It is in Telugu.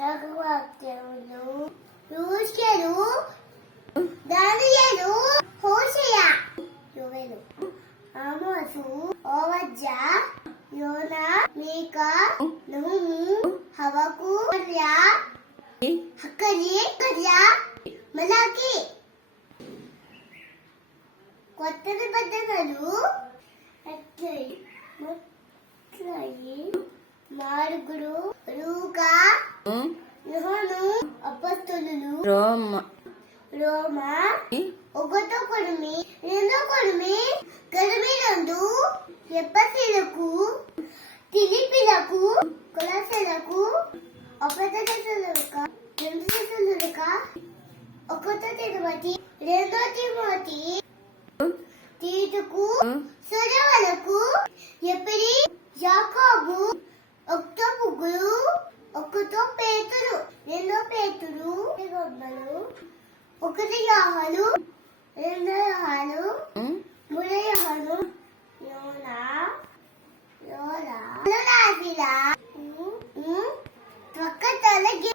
రఘువాక్యములు యూష్కెలు దానియేలు హోషేయ యోవేలు ఆమోసు ఓవజ్జ యోనా మీకా నహుము హవకు హక్కలి మలాకి కొత్త నిబంధనలు మారుగుడు లూకా యోహాను అపొస్తలులు రోమా ఒకటో కొడుమి రెండో కొడుమి కొడుమి రెండు ఎప్పసీలకు తిలిపిలకు కులసలకు అపదశలకు రెండు శిశులుక ఒకటో తిరుమతి రెండో తిరుమతి తీటుకు సురవలకు ఎపిరి యాకోబు ఒకటో ముగ్గురు ఒకటో పేతురు రెండో పేతురు ఒకటి యోహాను రెండో యోహాను మూడో యోహాను యోనా రాసిరా త్వక్క తలగి